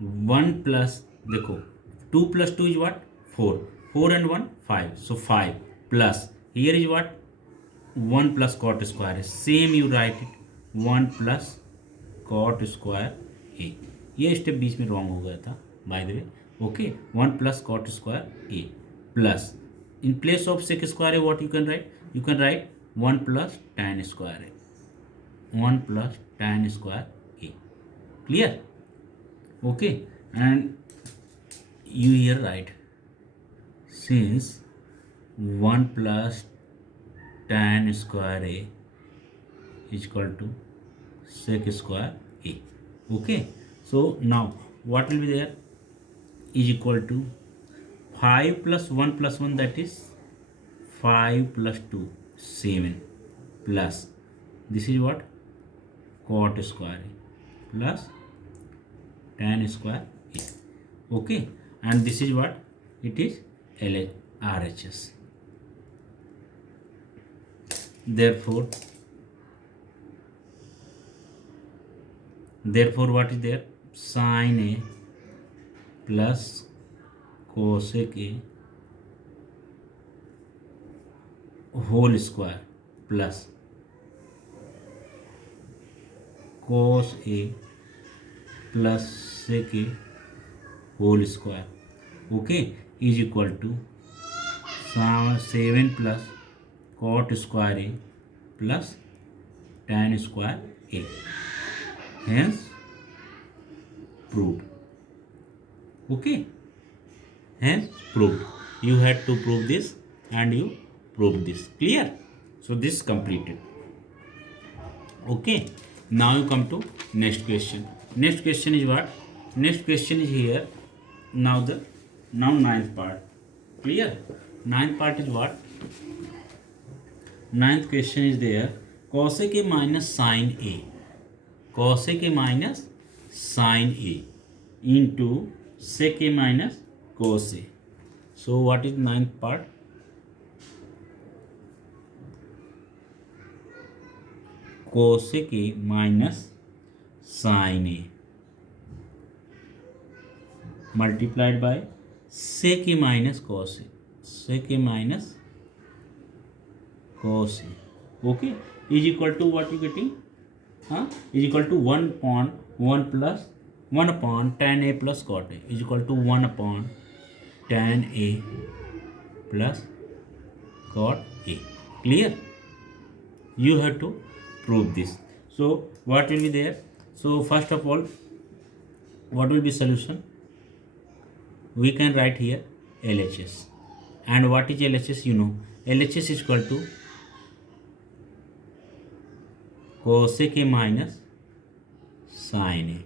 1 plus, देखो 2 plus 2 is what? 4. 4 and 1 5, so 5 plus here is what? 1 plus cot square, same you write it, 1 plus cot square a. ये step बीच में wrong हो गया था by the way. Okay, 1 plus cot square a plus in place of sec square a what you can write? You can write 1 plus tan square a. 1 plus tan square a. Clear? Okay, and you here write, since 1 plus tan square a is equal to sec square a. Okay, so now what will be there? Is equal to 5 plus 1 plus 1, that is 5 plus 2 7 plus this is what? Cot square a plus tan square a. Okay, and this is what? It is RHS. Therefore what is there? Sin a plus cosec a whole square plus cos a plus sec a whole square, okay, is equal to 7 plus cot square a plus tan square a. Hence proved. Okay, hence proved. You had to prove this and you proved this. Clear? So this completed. Okay, now you come to next question. Next question is what? Next question is here. Now ninth part. Clear? Ninth part is what? Ninth question is there. Cosec a minus sin a. Cosec a minus sin a into sec a minus cos a. So what is ninth part? Cosec a minus sin a multiplied by sec a minus cos a. Sec a minus cos a. Okay, is equal to what you getting? Is equal to 1 upon 1 plus 1 upon tan a plus cot a is equal to 1 upon tan a plus cot a. Clear? You have to prove this. So what will be there? So first of all, what will be solution? We can write here LHS. And what is LHS? You know, LHS is equal to cosec a minus sin a.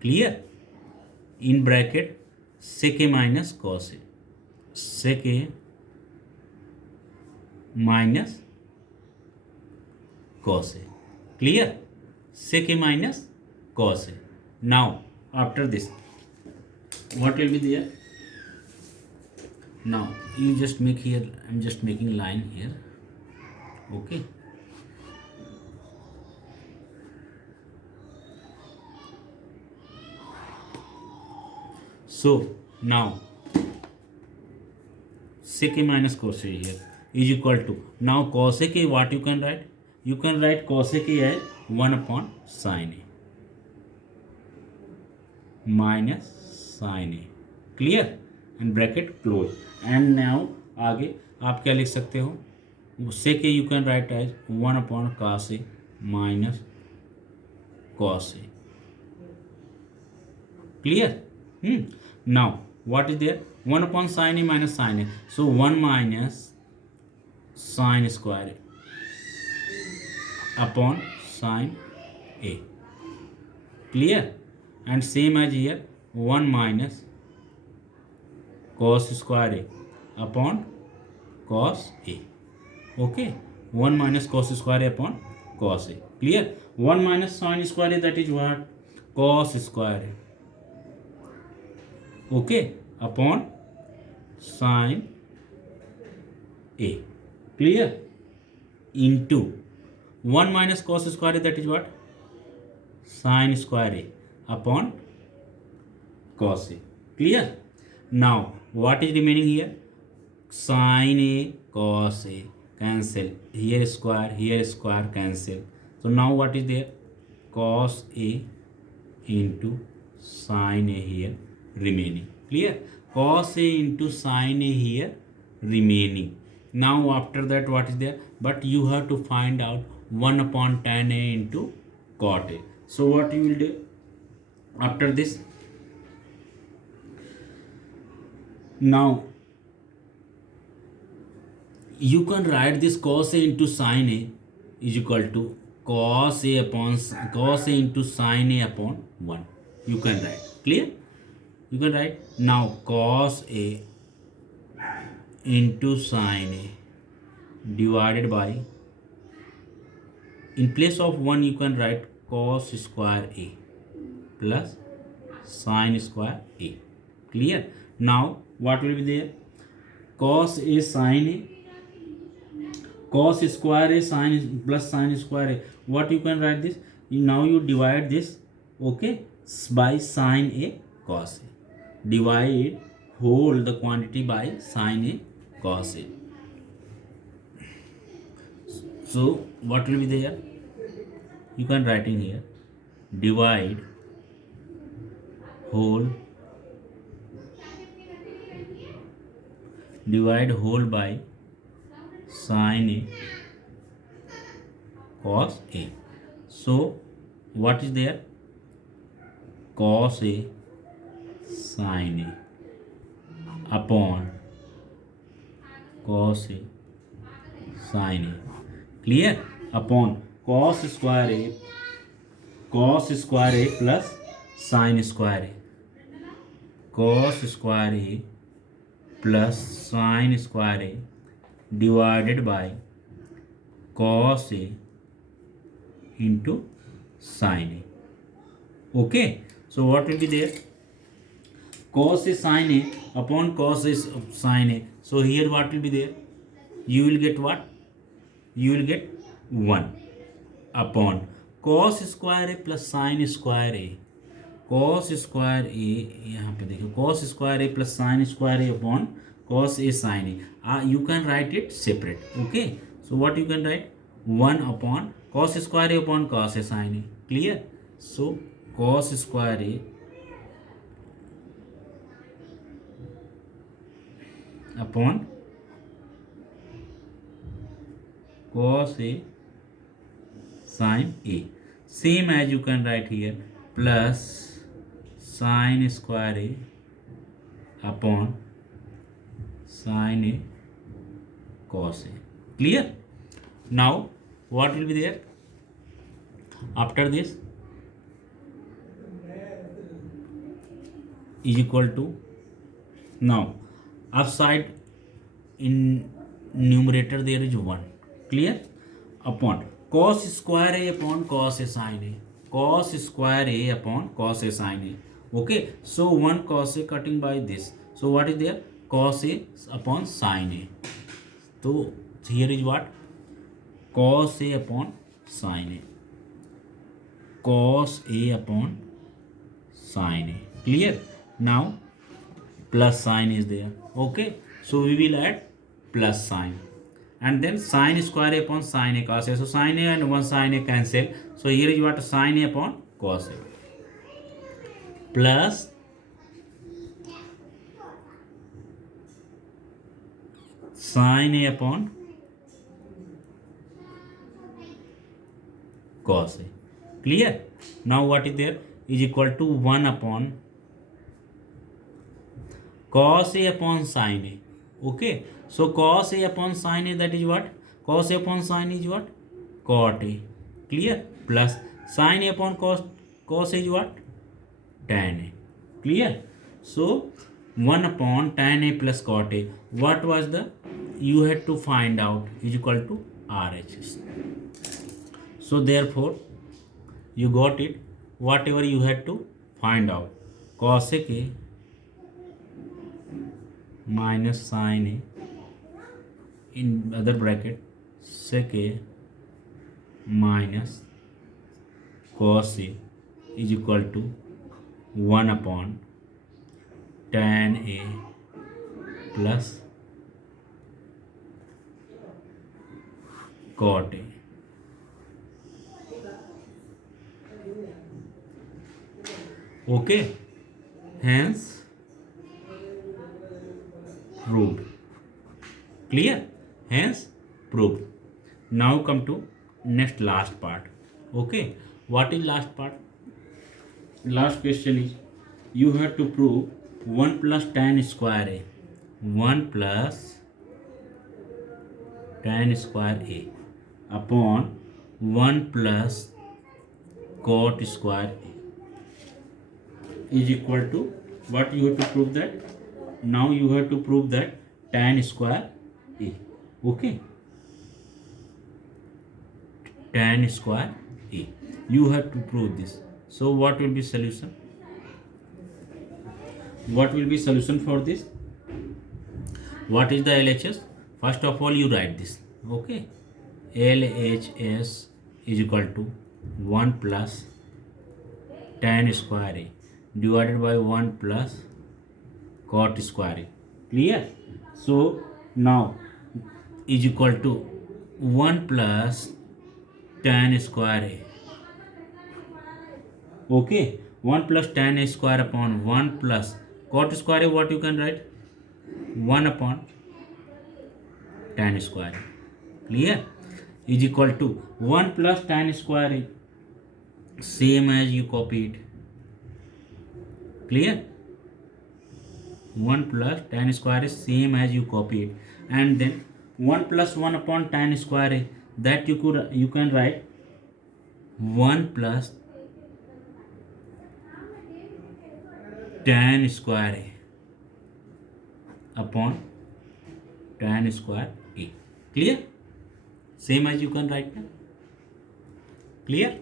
Clear? In bracket sec a minus cos a. Sec a minus cos a. Clear? Sec a minus cos a. Now after this, what will be there? Now you just make here, I'm just making line here. Okay, so now sec a minus cos a here is equal to, now cosec a, what you can write? You can write cosec a as 1 upon sin a minus sin a. Clear? And bracket close. And now आगे आप क्या लिख सकते हो? sec a you can write as 1 upon cos a minus cos a. Clear? Now what is there? 1 upon sin a minus sin a. So 1 minus sin square a upon sin a. Clear? And same as here, 1 minus cos square a upon cos a. Okay, 1 minus cos square a upon cos a. Clear? 1 minus sin square a, that is what? Cos square a. Okay, upon sin a. Clear? Into 1 minus cos square a, that is what? Sin square a upon cos A. Clear? Now, what is remaining here? Sin A, cos A. Cancel. Here square, cancel. So now what is there? Cos A into sin A here remaining. Clear? Cos A into sin A here remaining. Now after that what is there? But you have to find out 1 upon tan A into cot A. So what you will do after this? Now you can write this cos A into sin A is equal to cos A into sin A upon 1. You can write. Clear? You can write now cos A into sin A divided by, in place of 1 you can write cos square A plus sin square A. Clear? Now what will be there? Cos A sin A, cos square A sin plus sin square A. What you can write this? Now you divide this, okay, by sin A cos A. Divide whole the quantity by sin A cos A. So what will be there? You can write in here divide whole by sin A cos A. So what is there? Cos A sin A upon cos A sin A. Clear? Upon cos square A plus sin square A. Cos square A plus sin square A divided by cos A into sin A. Okay. So what will be there? Cos A sin A upon cos A sin A. So here what will be there? You will get what? You will get 1 upon cos square A plus sin square A. Cos square A यहाँ पे देखो cos square A plus sin square A upon cos A sin A. You can write it separate. Okay. So what you can write? 1 upon cos square A upon cos A sin A. Clear? So cos square A upon cos A sin A. Same as you can write here plus sin square A upon sin A cos A. Clear? Now what will be there? After this is equal to, now upside in numerator there is 1. Clear? Upon cos square A upon cos A sin A. Cos square A upon cos A sin A. Okay. So 1 cos A cutting by this. So what is there? Cos A upon sin A. So here is what? Cos A upon sin A. Cos A upon sin A. Clear? Now plus sign is there. Okay. So we will add plus sign. And then sin square A upon sin A cos A. So sin A and 1 sin A cancel. So here is what? Sin A upon cos A. Plus sin A upon cos A. Clear? Now what is there? Is equal to 1 upon cos A upon sin A. Okay. So cos A upon sin A, that is what? Cos A upon sin is what? Cot A. Clear? Plus sin A upon cos A is what? Tan A. Clear? So 1 upon tan A plus cot A. What was the? You had to find out is equal to RHS. So therefore you got it. Whatever you had to find out. Cosec A minus sin A in other bracket sec A minus cos A is equal to 1 upon tan A plus cot A. Okay, hence proved. Clear? Hence proved. Now come to next last part. Okay, what is last part? Last question is you have to prove 1 plus tan square A. 1 plus tan square A upon 1 plus cot square A is equal to what you have to prove that? Now you have to prove that tan square A. Okay, tan square A. You have to prove this. So what will be solution? What will be solution for this? What is the LHS? First of all, you write this. Okay, LHS is equal to 1 plus tan square A divided by 1 plus cot square A. Clear? So now is equal to 1 plus tan square A. Okay, 1 plus tan A square upon 1 plus cot square A, what you can write? 1 upon tan square A. Clear? Is equal to 1 plus tan square A, same as you copy it. Clear? 1 plus tan square is same as you copy it, and then 1 plus 1 upon tan square A, that you can write 1 plus tan square A upon tan square A. Clear? Same as you can write now. Clear?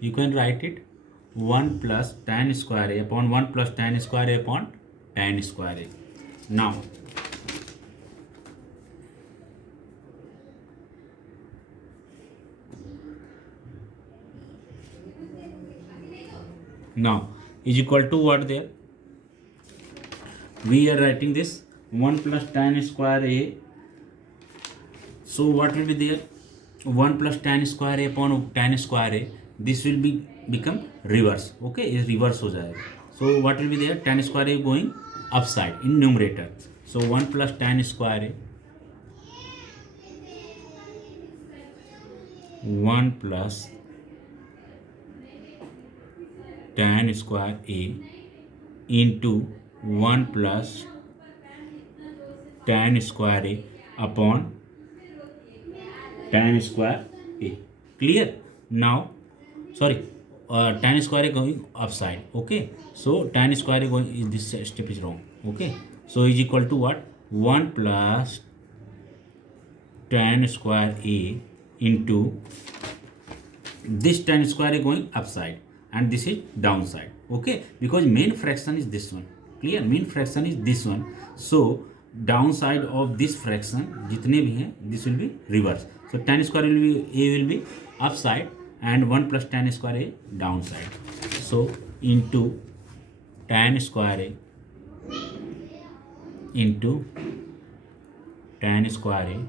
You can write it 1 plus tan square A upon 1 plus tan square A upon tan square A. Now is equal to what there? We are writing this 1 plus tan square A. So what will be there? 1 plus tan square A upon tan square A. This will be become reverse. Okay, is reverse हो जाएगा. So what will be there? Tan square A going upside in numerator. So 1 plus tan square A, 1 plus tan square A into 1 plus tan square A upon tan square A. Clear? Now, sorry, tan square A going upside. Okay, so tan square A going, this step is wrong. Okay, so is equal to what? 1 plus tan square A into this tan square A going upside and this is downside. Okay, because main fraction is this one. Clear? Main fraction is this one. So downside of this fraction जितने भी हैं, this will be reverse. So tan square will be upside and 1 plus tan square A downside. So into tan square A into tan square A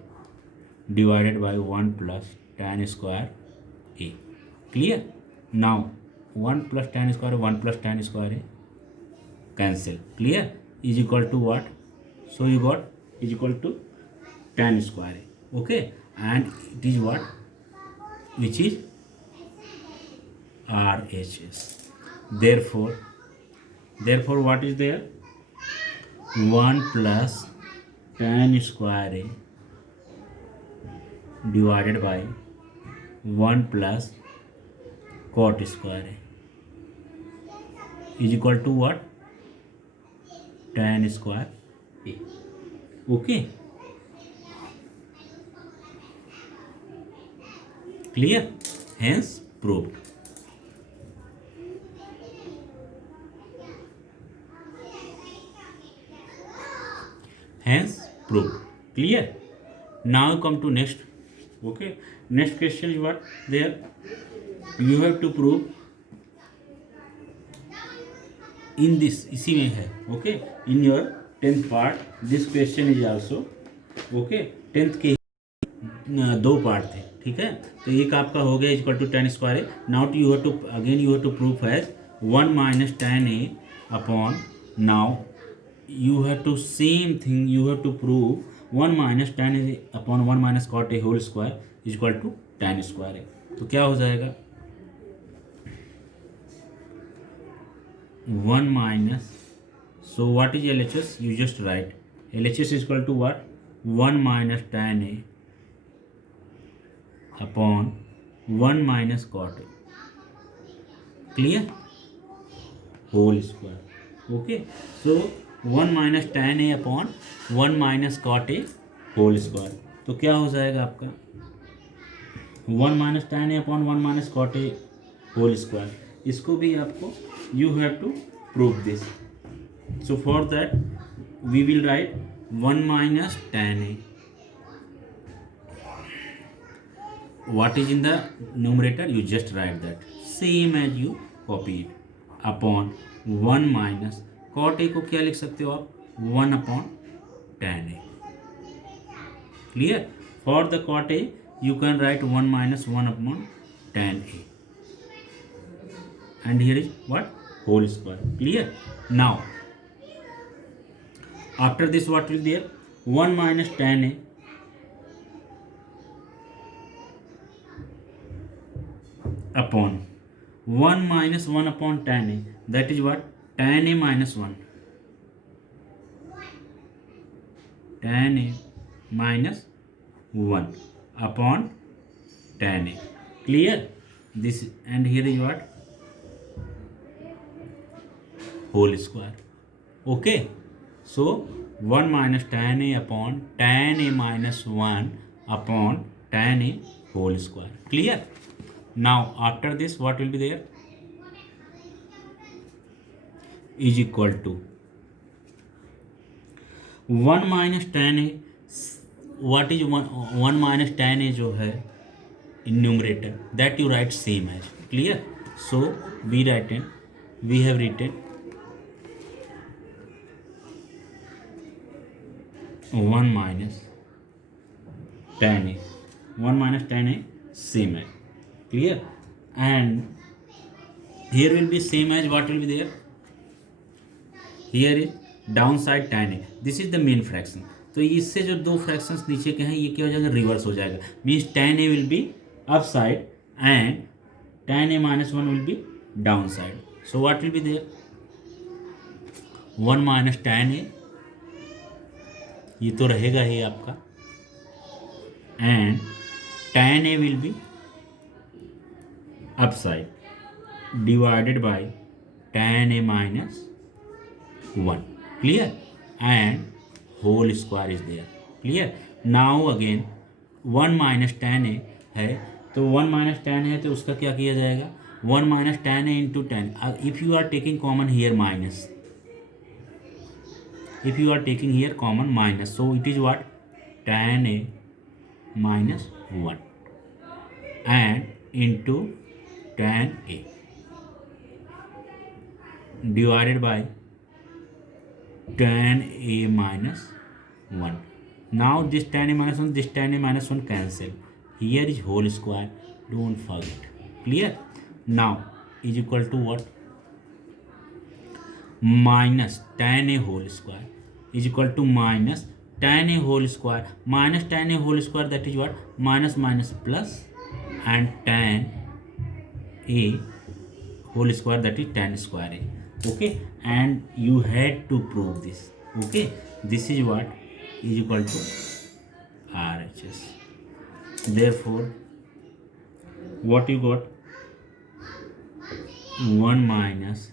divided by 1 plus tan square A. Clear? Now 1 plus tan square A, 1 plus tan square A cancel. Clear? Is equal to what? So you got is equal to tan square A. Okay, and it is what? Which is RHS. Therefore what is there? 1 plus tan square A divided by 1 plus cot square A is equal to what? Tan square A. Okay, clear? Hence proved. Hence proved. Clear? Now come to next. Okay, next question is what? There you have to prove in this इसी में है. Okay, in your 10th part this question is also. Okay, 10th के दो part थे. ठीक है, तो एक आपका हो गया equal to tan square a. Now you have to again you have to proof as 1 minus tan a upon. Now you have to same thing you have to prove 1 minus tan a upon 1 minus cot a whole square is equal to tan square a. तो क्या हो जाएगा 1 minus, so what is LHS? You just write LHS is equal to what? 1 minus tan a upon 1 minus cot a, clear, whole square. Okay, so 1 minus tan a upon 1 minus cot a whole square. तो क्या हो जाएगा आपका 1 minus tan a upon 1 minus cot a whole square. इसको भी आपको you have to prove this. So for that we will write 1 minus tan a. what is in the numerator? You just write that same as you copy it upon 1 minus cot a को क्या लिख सकते हो आप 1 upon tan a. Clear. For the cot a you can write 1 minus 1 upon tan a and here is what whole square. Clear. Now after this what will there 1 minus tan a upon 1 minus 1 upon tan a, that is what tan a minus 1, tan a minus 1 upon tan a. Clear. This and here is what whole square. Okay, so 1 minus tan a upon tan a minus 1 upon tan a whole square. Clear. Now after this what will be there is equal to 1 minus tan a. what is 1 minus tan a जो है in numerator that you write same as. Clear. So we have written 1 minus tan a, 1 minus tan a same as. Clear. And here will be same as what will be there, here is downside tan a. This is the main fraction. तो इससे जो दो fractions नीचे के हैं ये क्या हो जाएगा रिवर्स हो जाएगा. Means tan a will be upside and tan a minus 1 will be downside. So what will be there 1 minus tan a, ये तो रहेगा ही आपका, and tan a will be upside divided by tan a minus 1. Clear. And whole square is there. Clear. Now again 1 minus tan a है तो 1 minus tan है तो उसका क्या किया जाएगा 1 minus tan a into tan. If you are taking common here minus, if you are taking here common minus, so it is what tan a minus 1 and into tan a divided by tan a minus 1. Now this tan a minus 1, this tan a minus 1 cancel. Here is whole square. Don't forget. Clear. Now is equal to what minus tan a whole square is equal to minus tan a whole square minus tan a whole square, that is what minus minus plus, and tan a whole square, that is tan square a. Okay, and you had to prove this. Okay, this is what is equal to RHS. Therefore what you got 1 minus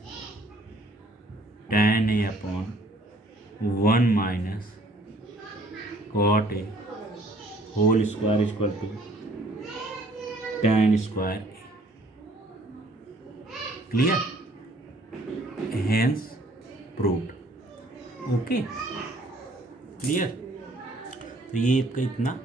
tan a upon 1 minus cot a whole square is equal to tan square a. Clear. Hence proved. Okay. Clear. तो ये आपका इतना